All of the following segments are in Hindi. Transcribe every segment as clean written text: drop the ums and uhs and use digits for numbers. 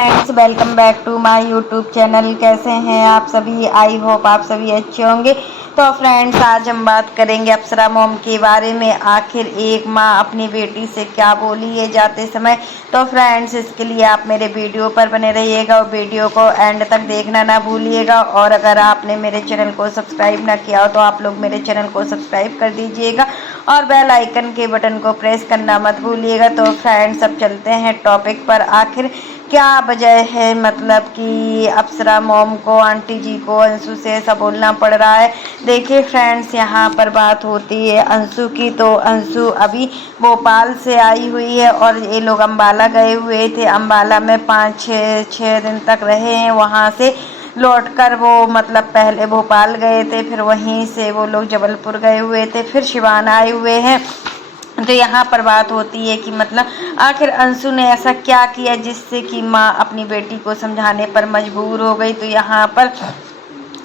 Friends, welcome back to my YouTube channel. कैसे हैं आप सभी? आई होप आप सभी अच्छे होंगे। तो फ्रेंड्स, आज हम बात करेंगे अप्सरा मॉम के बारे में। आखिर एक माँ अपनी बेटी से क्या बोली है जाते समय। तो फ्रेंड्स, इसके लिए आप मेरे वीडियो पर बने रहिएगा और वीडियो को एंड तक देखना ना भूलिएगा। और अगर आपने मेरे चैनल को सब्सक्राइब ना किया हो तो आप लोग मेरे चैनल को सब्सक्राइब कर दीजिएगा और बेल आइकन के बटन को प्रेस करना मत भूलिएगा। तो फ्रेंड्स, अब चलते हैं टॉपिक पर। आखिर क्या वजह है मतलब कि अप्सरा मॉम को, आंटी जी को अंशु से ऐसा बोलना पड़ रहा है। देखिए फ्रेंड्स, यहाँ पर बात होती है अंशु की। तो अंशु अभी भोपाल से आई हुई है और ये लोग अम्बाला गए हुए थे। अम्बाला में 5-6 दिन तक रहे हैं। वहाँ से लौटकर वो मतलब पहले भोपाल गए थे, फिर वहीं से वो लोग जबलपुर गए हुए थे, फिर सिवान आए हुए हैं। तो यहाँ पर बात होती है कि मतलब आखिर अंशु ने ऐसा क्या किया जिससे कि माँ अपनी बेटी को समझाने पर मजबूर हो गई। तो यहाँ पर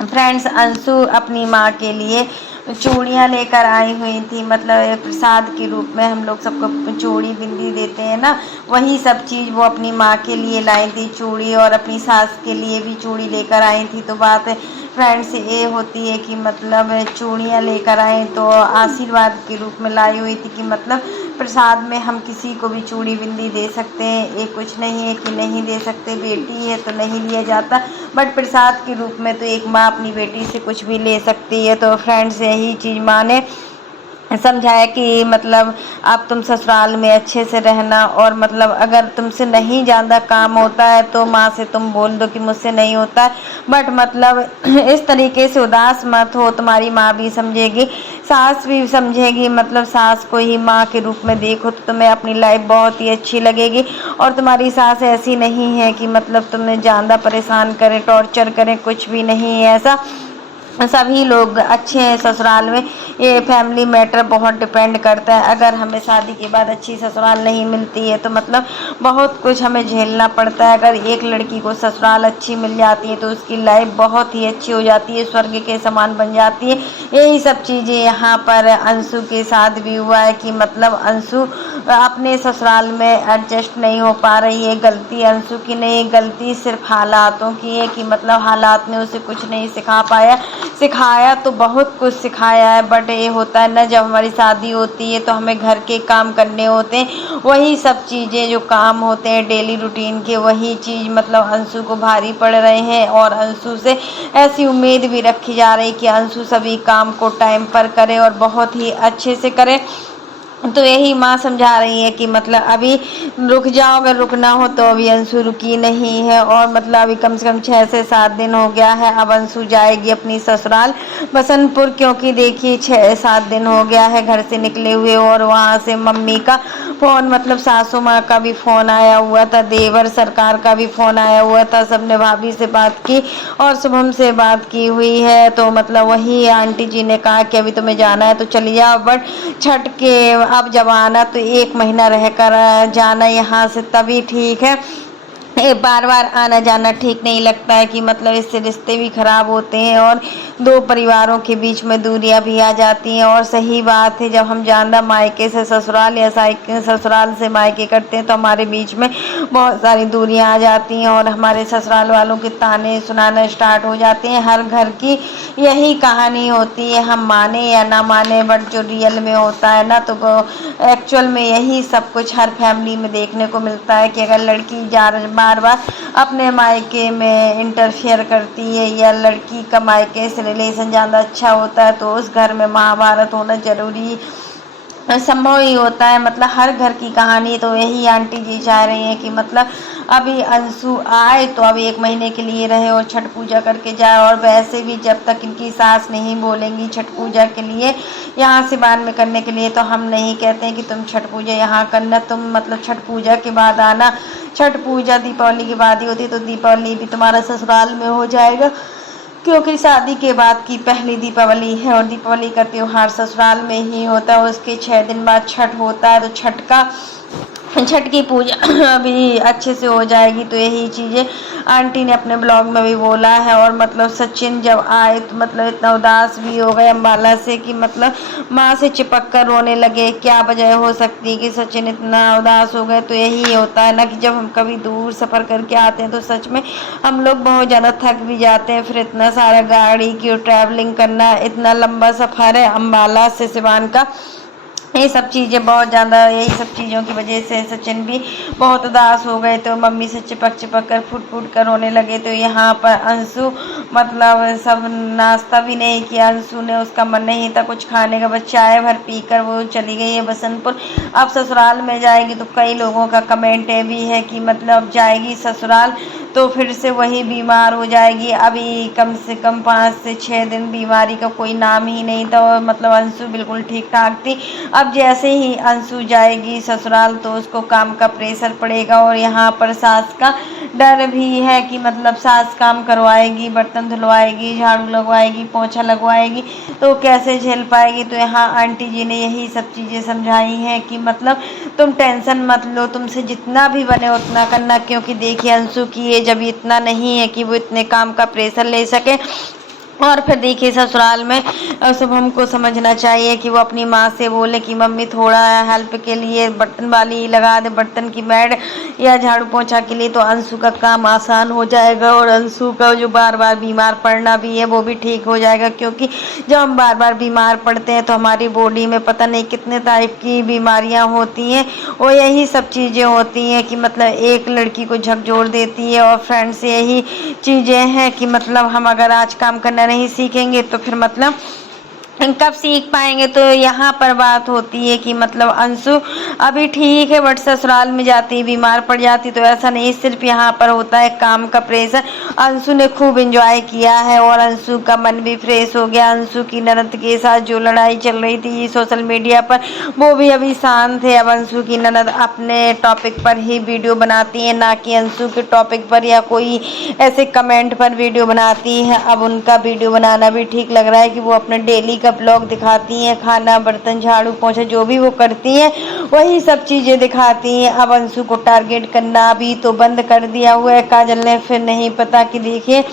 फ्रेंड्स, अंशु अपनी माँ के लिए चूड़ियाँ लेकर आई हुई थी। मतलब प्रसाद के रूप में हम लोग सबको चूड़ी बिंदी देते हैं ना, वही सब चीज़ वो अपनी माँ के लिए लाई थी, चूड़ी, और अपनी सास के लिए भी चूड़ी लेकर आई थी। तो बात फ्रेंड्स ये होती है कि मतलब चूड़ियाँ लेकर आए तो आशीर्वाद के रूप में लाई हुई थी कि मतलब प्रसाद में हम किसी को भी चूड़ी बिंदी दे सकते हैं। ये कुछ नहीं है कि नहीं दे सकते, बेटी है तो नहीं लिया जाता, बट प्रसाद के रूप में तो एक माँ अपनी बेटी से कुछ भी ले सकती है। तो फ्रेंड्स, यही चीज़ माँ ने समझाया कि मतलब अब तुम ससुराल में अच्छे से रहना, और मतलब अगर तुमसे नहीं ज़्यादा काम होता है तो माँ से तुम बोल दो कि मुझसे नहीं होता है, बट मतलब इस तरीके से उदास मत हो। तुम्हारी माँ भी समझेगी, सास भी समझेगी। मतलब सास को ही माँ के रूप में देखो तो तुम्हें अपनी लाइफ बहुत ही अच्छी लगेगी। और तुम्हारी सास ऐसी नहीं है कि मतलब तुम्हें ज़्यादा परेशान करें, टॉर्चर करें, कुछ भी नहीं है ऐसा। सभी लोग अच्छे हैं ससुराल में। ये फैमिली मैटर बहुत डिपेंड करता है। अगर हमें शादी के बाद अच्छी ससुराल नहीं मिलती है तो मतलब बहुत कुछ हमें झेलना पड़ता है। अगर एक लड़की को ससुराल अच्छी मिल जाती है तो उसकी लाइफ बहुत ही अच्छी हो जाती है, स्वर्ग के समान बन जाती है। यही सब चीज़ें यहाँ पर अंशु के साथ भी हुआ है कि मतलब अंशु अपने ससुराल में एडजस्ट नहीं हो पा रही है। गलती अंशु की नहीं, गलती सिर्फ हालातों की है कि मतलब हालात ने उसे कुछ नहीं सिखा पाया। सिखाया तो बहुत कुछ सिखाया है, बट ये होता है ना, जब हमारी शादी होती है तो हमें घर के काम करने होते हैं। वही सब चीज़ें जो काम होते हैं डेली रूटीन के, वही चीज़ मतलब अंशु को भारी पड़ रहे हैं। और अंशु से ऐसी उम्मीद भी रखी जा रही कि अंशु सभी काम को टाइम पर करे और बहुत ही अच्छे से करे। तो यही माँ समझा रही है कि मतलब अभी रुक जाओ, अगर रुकना हो तो। अभी अंशु रुकी नहीं है और मतलब अभी कम से कम 6 से 7 दिन हो गया है। अब अंशु जाएगी अपनी ससुराल बसंतपुर, क्योंकि देखिए 6-7 दिन हो गया है घर से निकले हुए। और वहाँ से मम्मी का फ़ोन, मतलब सासू माँ का भी फ़ोन आया हुआ था, देवर सरकार का भी फ़ोन आया हुआ था। सबने भाभी से बात की और शुभम से बात की हुई है। तो मतलब वही आंटी जी ने कहा कि अभी तुम्हें जाना है तो चली जाओ, बट छठ के अब जब आना तो 1 महीना रह कर जाना यहाँ से, तभी ठीक है। ये बार बार आना जाना ठीक नहीं लगता है कि मतलब इससे रिश्ते भी खराब होते हैं और 2 परिवारों के बीच में दूरियां भी आ जाती हैं। और सही बात है, जब हम ज़्यादा मायके से ससुराल या ससुराल से मायके करते हैं तो हमारे बीच में बहुत सारी दूरियां आ जाती हैं और हमारे ससुराल वालों के ताने सुनाना स्टार्ट हो जाते हैं। हर घर की यही कहानी होती है, हम माने या ना माने, बट जो रियल में होता है ना, तो एक्चुअल में यही सब कुछ हर फैमिली में देखने को मिलता है कि अगर लड़की बार बार अपने मायके में इंटरफेयर करती है या लड़की का मायके से रिलेशन ज़्यादा अच्छा होता है तो उस घर में महाभारत होना जरूरी संभव ही होता है। मतलब हर घर की कहानी तो यही आंटी जी चाह रही हैं कि मतलब अभी अंशु आए तो अभी 1 महीने के लिए रहे और छठ पूजा करके जाए। और वैसे भी जब तक इनकी सास नहीं बोलेंगी छठ पूजा के लिए, यहाँ से बाद में करने के लिए, तो हम नहीं कहते हैं कि तुम छठ पूजा यहाँ करना, तुम मतलब छठ पूजा के बाद आना। छठ पूजा दीपावली के बाद ही होती है तो दीपावली भी तुम्हारा ससुराल में हो जाएगा, क्योंकि शादी के बाद की पहली दीपावली है और दीपावली का त्यौहार ससुराल में ही होता है। उसके 6 दिन बाद छठ होता है, तो छठ का छठ की पूजा अभी अच्छे से हो जाएगी। तो यही चीज़ें आंटी ने अपने ब्लॉग में भी बोला है। और मतलब सचिन जब आए तो मतलब इतना उदास भी हो गए अम्बाला से कि मतलब माँ से चिपक कर रोने लगे। क्या वजह हो सकती है कि सचिन इतना उदास हो गए? तो यही होता है ना कि जब हम कभी दूर सफ़र करके आते हैं तो सच में हम लोग बहुत ज़्यादा थक भी जाते हैं। फिर इतना सारा गाड़ी की ट्रैवलिंग करना, इतना लंबा सफ़र है अम्बाला से सिवान का, ये सब चीज़ें बहुत ज़्यादा, यही सब चीज़ों की वजह से सचिन भी बहुत उदास हो गए। तो मम्मी से चिपक चिपक कर फुट फुट कर रोने लगे। तो यहाँ पर अंशु मतलब सब नाश्ता भी नहीं किया अंशु ने, उसका मन नहीं था कुछ खाने का, बस चाय भर पी कर वो चली गई है बसंतपुर। अब ससुराल में जाएगी तो कई लोगों का कमेंट ये भी है कि मतलब जाएगी ससुराल तो फिर से वही बीमार हो जाएगी। अभी कम से कम 5 से 6 दिन बीमारी का कोई नाम ही नहीं था और मतलब अंशु बिल्कुल ठीक ठाक थी। अब जैसे ही अंशु जाएगी ससुराल तो उसको काम का प्रेशर पड़ेगा। और यहाँ पर सास का डर भी है कि मतलब सास काम करवाएगी, बर्तन धुलवाएगी, झाड़ू लगवाएगी, पोछा लगवाएगी, तो कैसे झेल पाएगी। तो यहाँ आंटी जी ने यही सब चीज़ें समझाई हैं कि मतलब तुम टेंशन मत लो, तुमसे जितना भी बने उतना करना, क्योंकि देखिए अंशु की एज अभी इतना नहीं है कि वो इतने काम का प्रेशर ले सके। और फिर देखिए ससुराल में सब हमको समझना चाहिए कि वो अपनी माँ से बोले कि मम्मी थोड़ा हेल्प के लिए बर्तन वाली लगा दे, बर्तन की मैड या झाड़ू पोछा के लिए, तो अंशु का काम आसान हो जाएगा। और अंशु का जो बार बार बीमार पड़ना भी है वो भी ठीक हो जाएगा। क्योंकि जब हम बार बार बीमार पड़ते हैं तो हमारी बॉडी में पता नहीं कितने टाइप की बीमारियाँ होती हैं। और यही सब चीज़ें होती हैं कि मतलब एक लड़की को झकझोर देती है। और फ्रेंड्स यही चीज़ें हैं कि मतलब हम अगर आज काम करना नहीं सीखेंगे तो फिर मतलब कब सीख पाएंगे। तो यहाँ पर बात होती है कि मतलब अंशु अभी ठीक है बट ससुराल में जाती बीमार पड़ जाती तो ऐसा नहीं, सिर्फ यहाँ पर होता है काम का प्रेशर। अंशु ने खूब एंजॉय किया है और अंशु का मन भी फ्रेश हो गया। अंशु की ननद के साथ जो लड़ाई चल रही थी सोशल मीडिया पर वो भी अभी शांत है। अब अंशु की ननद अपने टॉपिक पर ही वीडियो बनाती है, ना कि अंशु के टॉपिक पर या कोई ऐसे कमेंट पर वीडियो बनाती है। अब उनका वीडियो बनाना भी ठीक लग रहा है कि वो अपने डेली का ब्लॉग दिखाती हैं, खाना बर्तन झाड़ू पोछा जो भी वो करती हैं वही सब चीज़ें दिखाती हैं। अब अंशु को टारगेट करना भी तो बंद कर दिया हुआ है काजल ने। फिर नहीं पता कि देखिए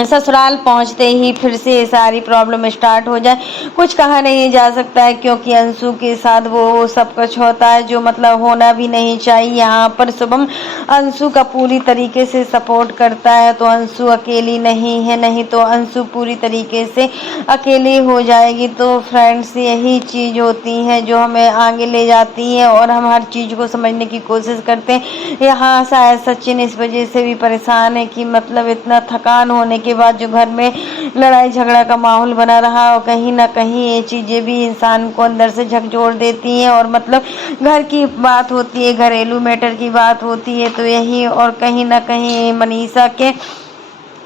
ससुराल पहुंचते ही फिर से सारी प्रॉब्लम स्टार्ट हो जाए, कुछ कहा नहीं जा सकता है। क्योंकि अंशु के साथ वो सब कुछ होता है जो मतलब होना भी नहीं चाहिए। यहाँ पर शुभम अंशु का पूरी तरीके से सपोर्ट करता है तो अंशु अकेली नहीं है, नहीं तो अंशु पूरी तरीके से अकेली हो जाएगी। तो फ्रेंड्स यही चीज़ होती है जो हमें आगे ले जाती है और हम हर चीज़ को समझने की कोशिश करते हैं। यहाँ शायद सचिन इस वजह से भी परेशान है कि मतलब इतना थकान होने के बाद जो घर में लड़ाई झगड़ा का माहौल बना रहा और कहीं ना कहीं ये चीज़ें भी इंसान को अंदर से झकझोर देती हैं। और मतलब घर की बात होती है, घरेलू मैटर की बात होती है तो यही, और कहीं ना कहीं मनीषा के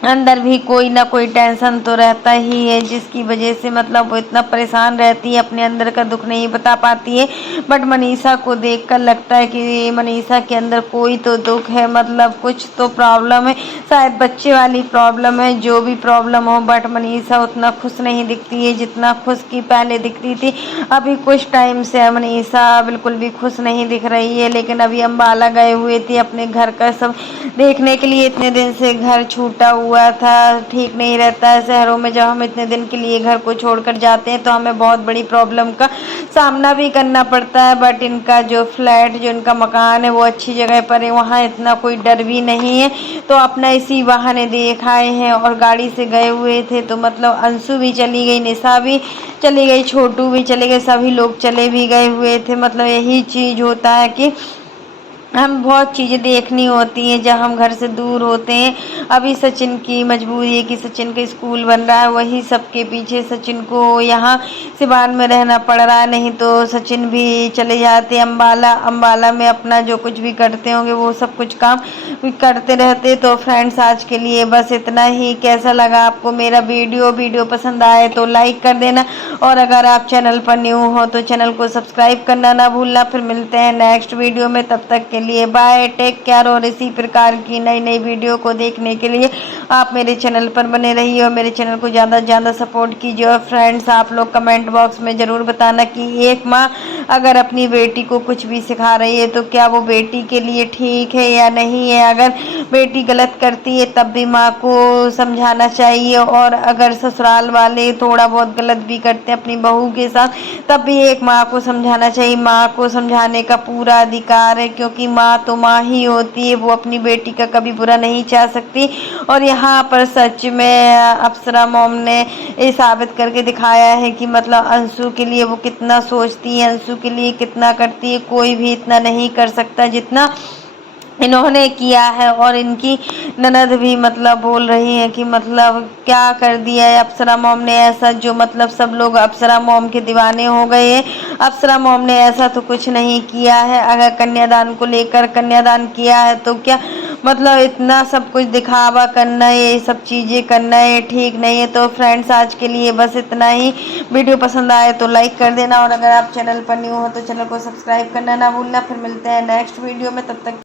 अंदर भी कोई ना कोई टेंशन तो रहता ही है जिसकी वजह से मतलब वो इतना परेशान रहती है, अपने अंदर का दुख नहीं बता पाती है। बट मनीषा को देखकर लगता है कि मनीषा के अंदर कोई तो दुख है, मतलब कुछ तो प्रॉब्लम है, शायद बच्चे वाली प्रॉब्लम है, जो भी प्रॉब्लम हो। बट मनीषा उतना खुश नहीं दिखती है जितना खुश की पहले दिखती थी। अभी कुछ टाइम से मनीषा बिल्कुल भी खुश नहीं दिख रही है। लेकिन अभी अम्बाला गए हुए थे अपने घर का सब देखने के लिए, इतने दिन से घर छूटा हुआ था, ठीक नहीं रहता है शहरों में। जब हम इतने दिन के लिए घर को छोड़कर जाते हैं तो हमें बहुत बड़ी प्रॉब्लम का सामना भी करना पड़ता है। बट इनका जो फ्लैट, जो इनका मकान है वो अच्छी जगह पर है, वहाँ इतना कोई डर भी नहीं है। तो अपना इसी बहाने देख आए हैं और गाड़ी से गए हुए थे तो मतलब अंशु भी चली गई, निशा भी चली गई, छोटू भी चले गए, सभी लोग चले भी गए हुए थे। मतलब यही चीज़ होता है कि हम बहुत चीज़ें देखनी होती हैं जब हम घर से दूर होते हैं। अभी सचिन की मजबूरी है कि सचिन का स्कूल बन रहा है, वही सबके पीछे सचिन को यहाँ सिवान में रहना पड़ रहा है, नहीं तो सचिन भी चले जाते अम्बाला। अम्बाला में अपना जो कुछ भी करते होंगे वो सब कुछ काम करते रहते। तो फ्रेंड्स आज के लिए बस इतना ही। कैसा लगा आपको मेरा वीडियो पसंद आए तो लाइक कर देना, और अगर आप चैनल पर न्यू हो तो चैनल को सब्सक्राइब करना ना भूलना। फिर मिलते हैं नेक्स्ट वीडियो में, तब तक के लिए बाय, टेक केयर। और इसी प्रकार की नई नई वीडियो को देखने के लिए आप मेरे चैनल पर बने रहिए और मेरे चैनल को ज़्यादा से ज़्यादा सपोर्ट कीजिए। और फ्रेंड्स, आप लोग कमेंट बॉक्स में ज़रूर बताना कि एक माँ अगर अपनी बेटी को कुछ भी सिखा रही है तो क्या वो बेटी के लिए ठीक है या नहीं है। अगर बेटी गलत करती है तब भी माँ को समझाना चाहिए, और अगर ससुराल वाले थोड़ा बहुत गलत भी करते हैं अपनी बहू के साथ तब भी एक माँ को समझाना चाहिए। माँ को समझाने का पूरा अधिकार है, क्योंकि माँ तो माँ ही होती है, वो अपनी बेटी का कभी बुरा नहीं चाह सकती। और यहाँ पर सच में अप्सरा मॉम ने ये साबित करके दिखाया है कि मतलब अंशु के लिए वो कितना सोचती है, अंशु के लिए कितना करती है। कोई भी इतना नहीं कर सकता जितना इन्होंने किया है। और इनकी ननद भी मतलब बोल रही है कि मतलब क्या कर दिया है अप्सरा मॉम ने ऐसा, जो मतलब सब लोग अप्सरा मॉम के दीवाने हो गए हैं। अप्सरा मॉम ने ऐसा तो कुछ नहीं किया है। अगर कन्यादान को लेकर कन्यादान किया है तो क्या मतलब इतना सब कुछ दिखावा करना है, ये सब चीज़ें करना है, ठीक नहीं है। तो फ्रेंड्स, आज के लिए बस इतना ही। वीडियो पसंद आए तो लाइक कर देना, और अगर आप चैनल पर न्यू हो तो चैनल को सब्सक्राइब करना ना भूलना। फिर मिलते हैं नेक्स्ट वीडियो में, तब तक